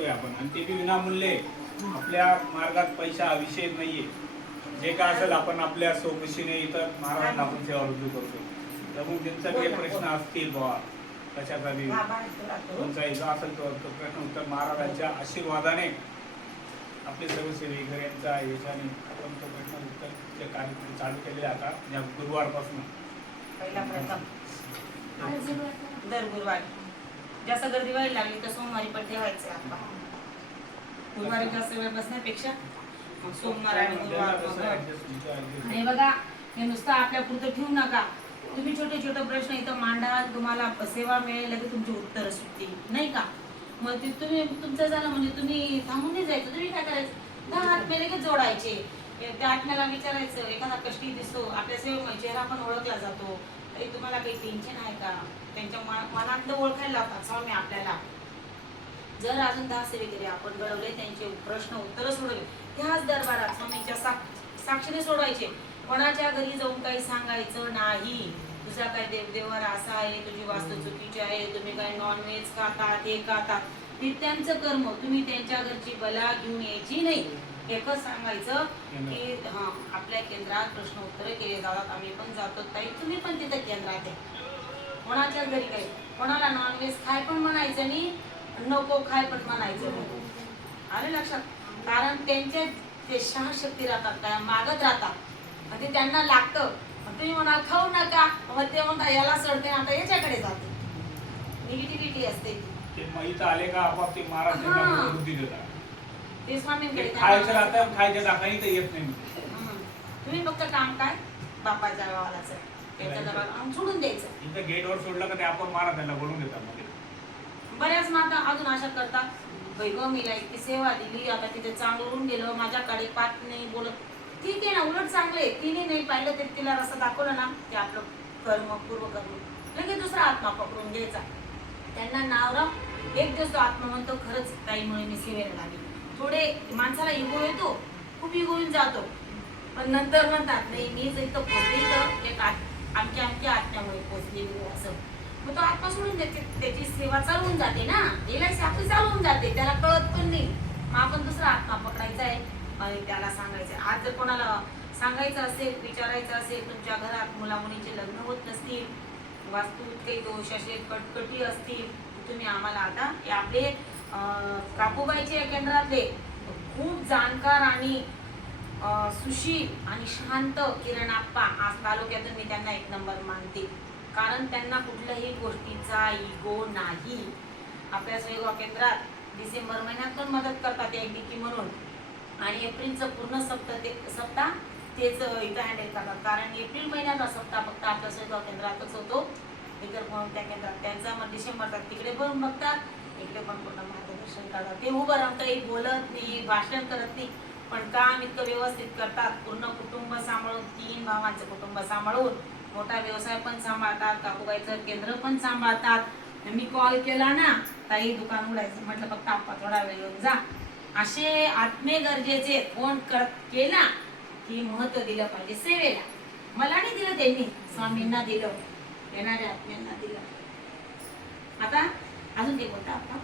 करतोय आपण, आणि ते बी विनामूल्य. आपल्या मार्गात पैसा हा विषय नाहीये. जे काय असेल आपण आपल्या स्वखुशीने इथं महाराजांना आपण सेवा रुजू करतो. त्यामुळे ज्यांचा काही प्रश्न असतील बाबा कशाचा बी कोणताही जो असेल तो प्रश्न उत्तर महाराजांच्या आशीर्वादाने आपले सर्व सेवेकर यांचा यशाने आपण तो प्रश्न उत्तरचे कार्यक्रम चालू केले जातात या गुरुवारपासून. पहिला प्रथम दर गुरुवारी जास्त गर्दी व्हायला लागली तर सोमवारी पण ठेवायचे आपण. गुरुवारी जास्त वेळ बसण्यापेक्षा सोमवार आणि गुरुवार. आणि बघा हे नुसतं आपल्या पुरतं ठेवू नका. तुम्ही छोटे छोटे प्रश्न इथं मांडा, तुम्हाला सेवा मिळेल की तुमची उत्तरं सुटतील नाही का. मग ते तुम्ही तुमचं झालं म्हणजे तुम्ही थांबून नाही जायचं. तुम्ही काय करायचं 10 आत्मे लगेच जोडायचे. त्या आत्म्याला विचारायचं, एखादा कष्टी दिसतो आपल्या सेवेमुळे चेहरा पण ओळखला जातो, तरी तुम्हाला काही टेन्शन आहे का. त्यांच्या मनातलं ओळखायला लावतात स्वामी आपल्याला. जर अजून 10 सेवेकरी आपण घडवले, त्यांचे प्रश्न उत्तर सोडवले, त्याच दरबारात स्वामींच्या साक्षीने सोडवायचे. कोणाच्या घरी जाऊन काही सांगायचं नाही. तुझा काय देवदेवार असा आहे, तुझी वास्तू चुकीची आहे, तुम्ही काय नॉनव्हेज खातात, हे खातात, ते त्यांचं कर्म. तुम्ही त्यांच्या घरची बला घेऊन यायची नाही. एकच सांगायचं की आपल्या केंद्रात प्रश्न उत्तरे केले जातात, आम्ही पण जातो ताई, तुम्ही पण तिथं केंद्रात आहे. कोणाच्या घरी काही कोणाला नॉनव्हेज खाय पण म्हणायचं नाही, नको खाय पण म्हणायचं नाही. आले लक्षात. कारण त्यांचे ते शक्ती राहतात, त्या मागत राहतात, ते त्यांना लागतं. तुम्ही म्हणाल खाऊ नका, मग ते म्हणता याला सडते, आता याच्याकडे जाते. निगेटिव्हिटी असते. ते माहित आले का आपोआप ते महाराज त्यांना बुद्धी देतात. ते स्वामींकडे खायचं राहतं, खायच्या दाखवायला तर येत नाही. तुम्ही फक्त काम काय बापाच्या गावाला त्याच्या दरबार सोडून द्यायचं. इथं गेटवर सोडलं का ते आपण महाराज त्यांना बोलून देतात. बऱ्याच माता अजून आशा करतात, बाई ग मीला इतकी सेवा दिली, आता तिथे चांगलं होऊन गेलं, माझ्याकडे पाठ नाही बोलत. ठीक आहे ना, उलट चांगले. तिने नाही पाहिलं तरी तिला रस्ता दाखवलं ना, ते आपलं कर्म पूर्वकर्म लगेच दुसरा आत्मा पकडून घ्यायचा. त्यांना नावराव एक दिवस तो आत्मा म्हणतो, खरंच ताईमुळे मी सेवेला लागली. थोडे माणसाला इगो येतो, खूप इगो येऊन जातो, पण नंतर म्हणतात नाही मीच इथं पोचली तर एक आमच्या आत्म्यामुळे पोचली असं. मग तो आत्मा सोडून देते, त्याची सेवा चालवून जाते ना, एलआयसी आपली चालवून जाते, त्याला कळत पण नाही. मग आपण दुसरा आत्मा पकडायचा आहे आणि त्याला सांगायचं. आज जर कोणाला सांगायचं असेल, विचारायचं असेल, तुमच्या घरात मुलामुलींचे लग्न होत नसतील, वास्तूत काही दोष असेल, कटकटी असतील, तुम्ही आम्हाला आता हे आपले काकूबाईचे केंद्रातले खूप जाणकार आणि सुशील आणि शांत किरण आप्पा आज तालुक्यातून मी त्यांना 1 नंबर मानते. कारण त्यांना कुठल्याही गोष्टीचा इगो नाही. आपल्या सेवा केंद्रात डिसेंबर महिन्यात पण मदत करतात एक डिकी म्हणून, आणि एप्रिलचं पूर्ण सप्ताह तेच इथं हँडल करतात. कारण एप्रिल महिन्याचा सप्ताह फक्त आपल्या सेवा केंद्रातच होतो, इतर कोणत्या केंद्रात त्यांचा. मग डिसेंबरचा तिकडे पण बघतात, इकडे पण पूर्ण मार्गदर्शन करतात. ते उभं राहून काही बोलत नाही, भाषण करत नाही, पण काम इतकं व्यवस्थित करतात. पूर्ण कुटुंब सांभाळून, 3 भावांचं कुटुंब सांभाळून मोठा व्यवसाय पण सांभाळतात, काकूबाईचं केंद्र पण सांभाळतात. मी कॉल केला ना, ताई दुकान उघडायचं म्हटलं, फक्त आप्पा थोडा वेळ येऊन जा. असे आत्मे गरजेचे. फोन केला की महत्व दिलं पाहिजे सेवेला. मला नाही दिलं त्यांनी, स्वामींना दिलं, येणाऱ्या आत्म्यांना दिलं. आता अजून ते बोलता आप्पा